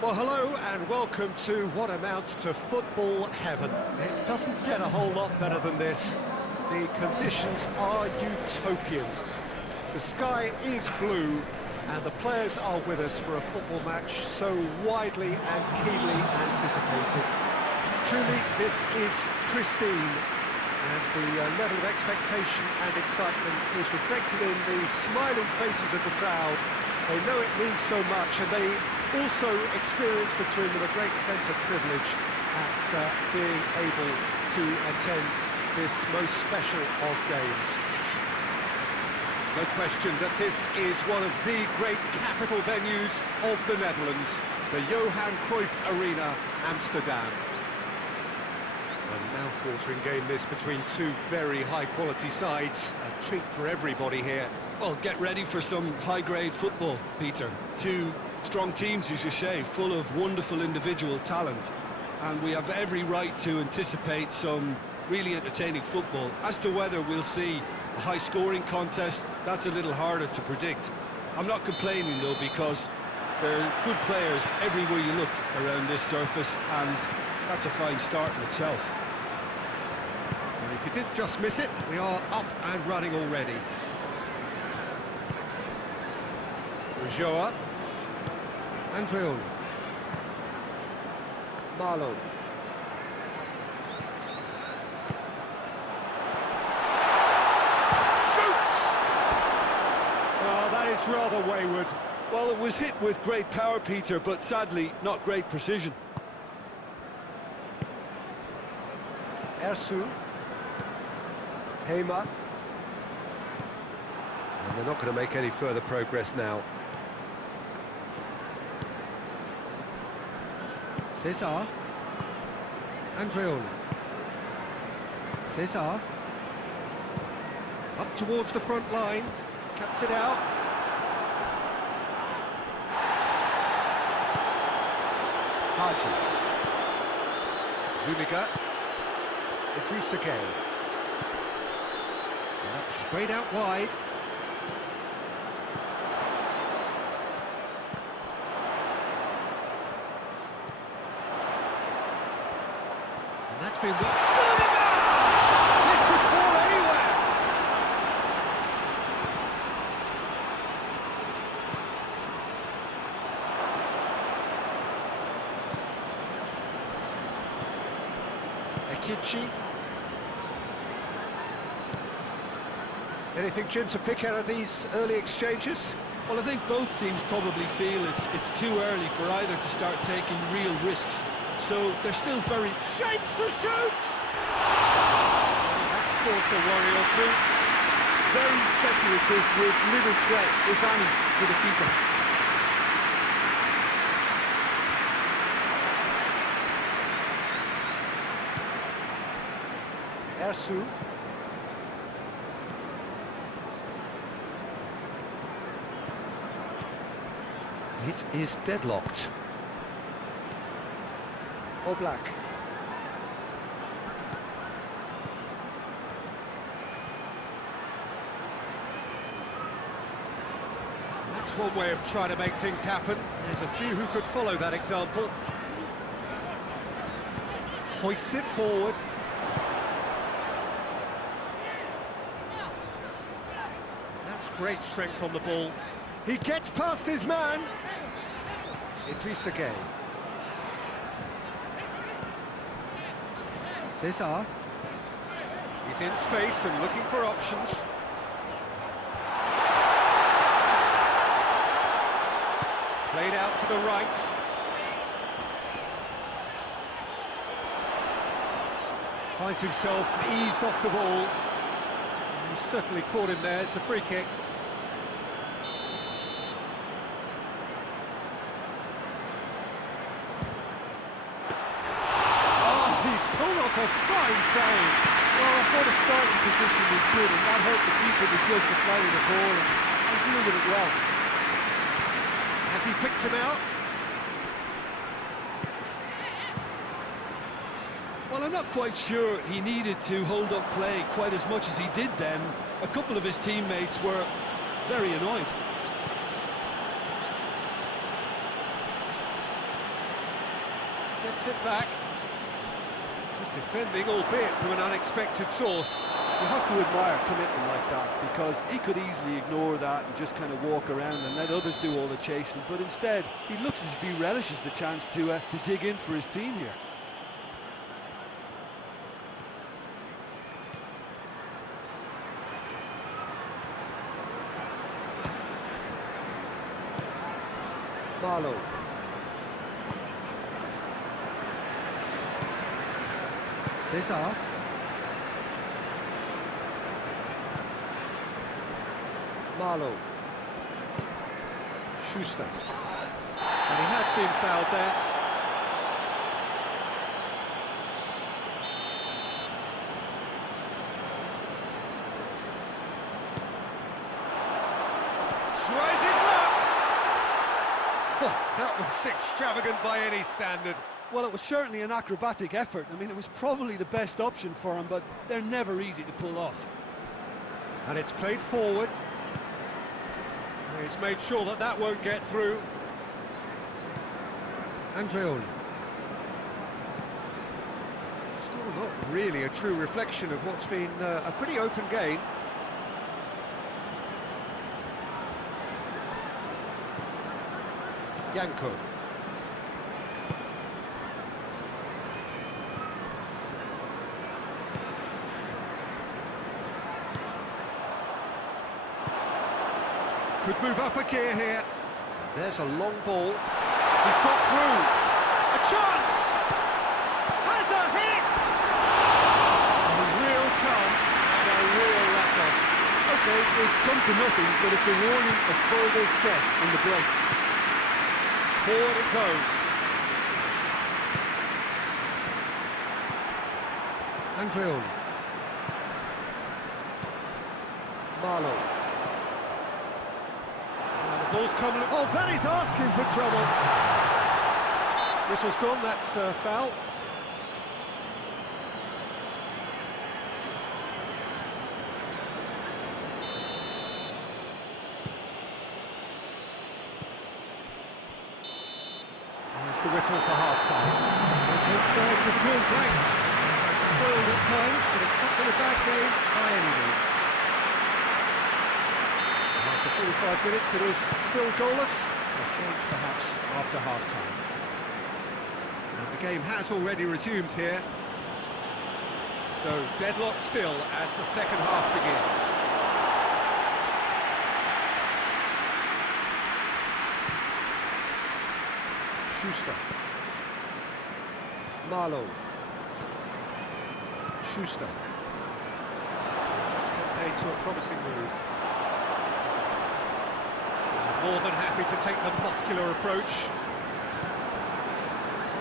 Well, hello and welcome to what amounts to football heaven. It doesn't get a whole lot better than this. The conditions are utopian. The sky is blue and the players are with us for a football match so widely and keenly anticipated. Truly, this is pristine, and the level of expectation and excitement is reflected in the smiling faces of the crowd. They know it means so much, and they also experience between them a great sense of privilege at being able to attend this most special of games. No question that this is one of the great capital venues of the Netherlands, the Johan Cruyff Arena, Amsterdam. A mouth-watering game this between two very high-quality sides. A treat for everybody here. Well, get ready for some high-grade football, Peter. Two strong teams, as you say, full of wonderful individual talent. And we have every right to anticipate some really entertaining football. As to whether we'll see a high-scoring contest, that's a little harder to predict. I'm not complaining, though, because there are good players everywhere you look around this surface, and that's a fine start in itself. And if you did just miss it, we are up and running already. Joa. Andreoli. Marlowe. Shoots! Oh, that is rather wayward. Well, it was hit with great power, Peter, but sadly, not great precision. Ersu. Hema. And they're not going to make any further progress now. Cesar. Andreoli. Cesar. Up towards the front line. Cuts it out. Haji. Zuniga. Idrissa Gueye. And that's sprayed out wide. That's been Zuniga! This could fall anywhere! Ekichi. Anything, Jim, to pick out of these early exchanges? Well, I think both teams probably feel it's too early for either to start taking real risks. So they're still very... Shapes to shoot! That's caused a worry or two. Very speculative with little threat, if any, for the keeper. Ersu. It is deadlocked. Oblak. That's one way of trying to make things happen. There's a few who could follow that example. Hoists it forward. That's great strength on the ball. He gets past his man. Idrissa Gueye. Cesar. He's in space and looking for options. Played out to the right. Finds himself eased off the ball. He certainly caught him there. It's a free kick. A fine save. Well, I thought the starting position was good, and that helped the keeper to judge the flight of the ball and deal with it well. Has he picked him out? Well, I'm not quite sure he needed to hold up play quite as much as he did then. A couple of his teammates were very annoyed. Gets it back. Good defending, albeit from an unexpected source. You have to admire commitment like that, because he could easily ignore that and just kind of walk around and let others do all the chasing, but instead he looks as if he relishes the chance to dig in for his team here. Marlowe. Cesar. Marlowe. Schuster. And he has been fouled there. Tries his luck! Oh, that was extravagant by any standard. Well, it was certainly an acrobatic effort. I mean, it was probably the best option for him, but they're never easy to pull off. And it's played forward. He's made sure that that won't get through. Andreoli. Score not really a true reflection of what's been a pretty open game. Yanko. Could move up a gear here. There's a long ball. He's got through. A chance! Has a hit! A real chance and a real let-off. Okay, it's come to nothing, but it's a warning of further threat in the break. Forward it goes. Andreoli. Marlowe. Ball's come. Oh, that is asking for trouble. Whistle's gone, that's foul. There's the whistle for half-time. Both sides have drawn blanks. Toiled at times, but it's not been a bad game by any means. After 45 minutes, it is still goalless. A change, perhaps, after half-time. And the game has already resumed here. So, deadlock still as the second half begins. Schuster. Marlowe. Schuster. That's campaign to a promising move. More than happy to take the muscular approach.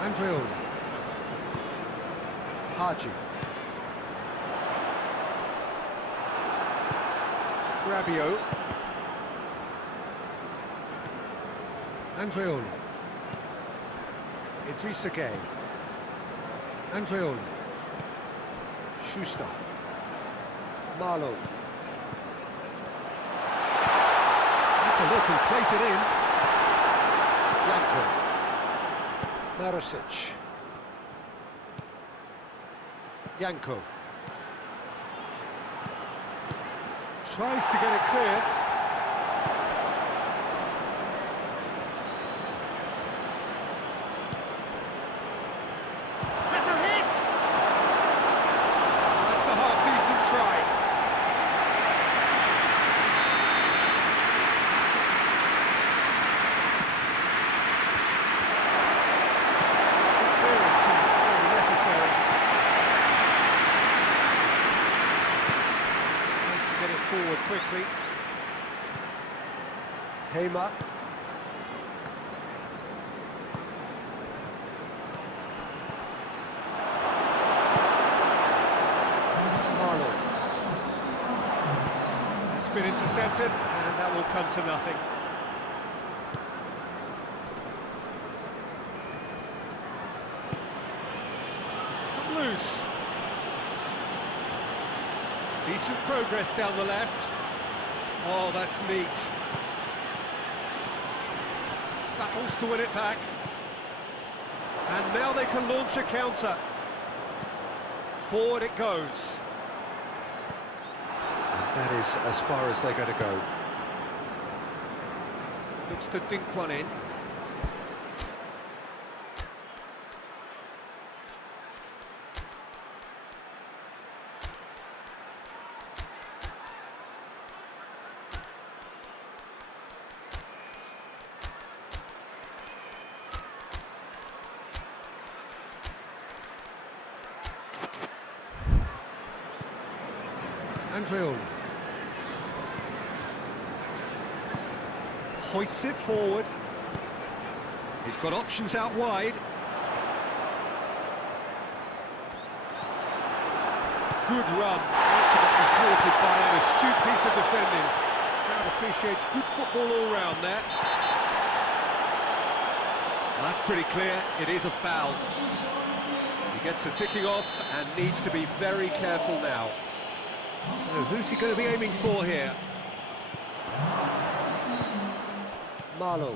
Andreoli. Haji. Rabiot. Andreoli. Idrissa Gueye. Andreoli. Schuster. Marlowe. That's a look and place it in. Yanko. Marosic. Yanko. Tries to get it clear. Has a hit! That's a half-decent try. Clearance and necessary. Nice to get it forward quickly. Hamer. Marlowe. It's been intercepted, and that will come to nothing. It's come loose. Decent progress down the left. Oh, that's neat. Battles to win it back. And now they can launch a counter. Forward it goes. And that is as far as they're going to go. Looks to dink one in. Andreoli hoists it forward. He's got options out wide. Good run, ultimately thwarted by an astute piece of defending. Crowd appreciates good football all round there. Well, that's pretty clear, it is a foul. He gets the ticking off and needs to be very careful now. So who's he going to be aiming for here? Marlowe.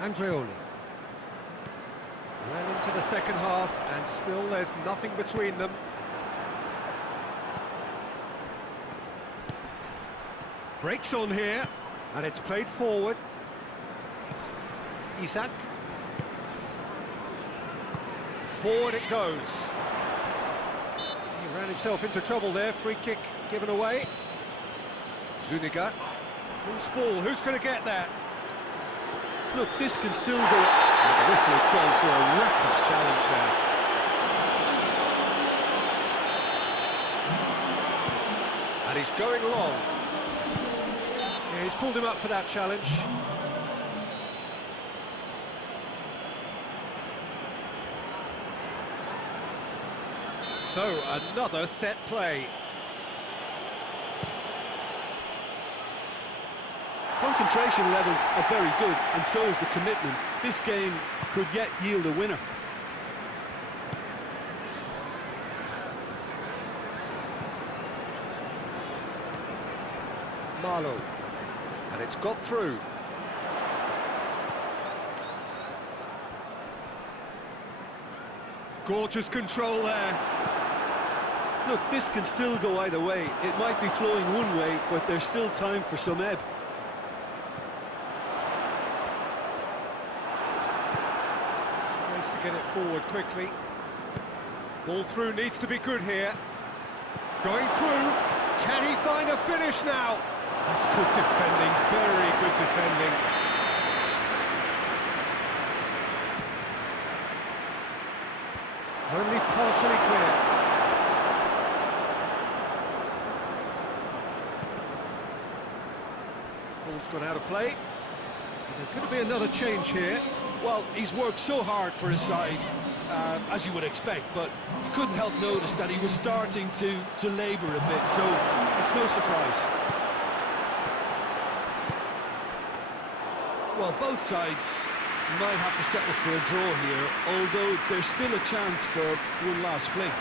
Andreoli. Well into the second half, and still there's nothing between them. Breaks on here, and it's played forward. Isak. Forward it goes. He ran himself into trouble there, free kick given away. Zuniga. Loose ball, who's going to get that? Look, this can still go... And the whistle has gone for a reckless challenge there. And he's going long. Yeah, he's pulled him up for that challenge. So, another set play. Concentration levels are very good, and so is the commitment. This game could yet yield a winner. Marlowe. And it's got through. Gorgeous control there. Look, this can still go either way. It might be flowing one way, but there's still time for some ebb. Ways to get it forward quickly. Ball through needs to be good here. Going through. Can he find a finish now? That's good defending, very good defending. Only partially clear. Ball's gone out of play. There's going to be another change here. Well, he's worked so hard for his side, as you would expect, but you couldn't help notice that he was starting to labour a bit, so it's no surprise. Well, both sides might have to settle for a draw here, although there's still a chance for one last fling.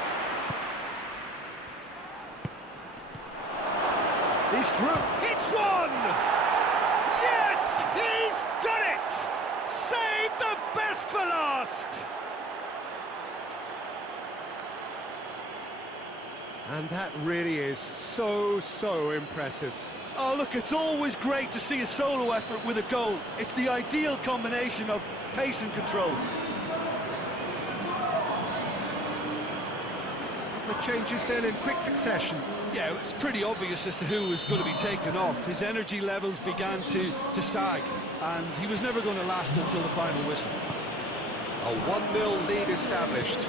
He's through. Hits one! Yes, he's done it! Save the best for last! And that really is so impressive. Oh, look, it's always great to see a solo effort with a goal. It's the ideal combination of pace and control. The changes then in quick succession. Yeah, it's pretty obvious as to who was going to be taken off. His energy levels began to sag, and he was never going to last until the final whistle. A 1-0 lead established.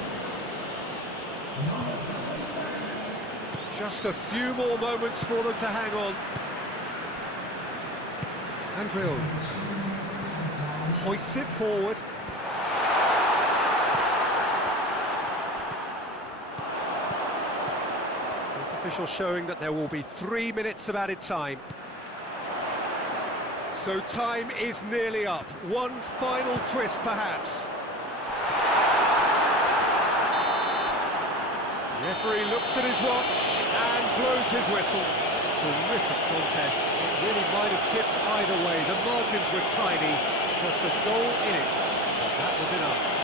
Just a few more moments for them to hang on. Andreoli hoists it forward. Fourth official showing that there will be 3 minutes of added time. So time is nearly up. One final twist, perhaps. The referee looks at his watch and blows his whistle. terrific contest. It really might have tipped either way. The margins were tiny, just a goal in it.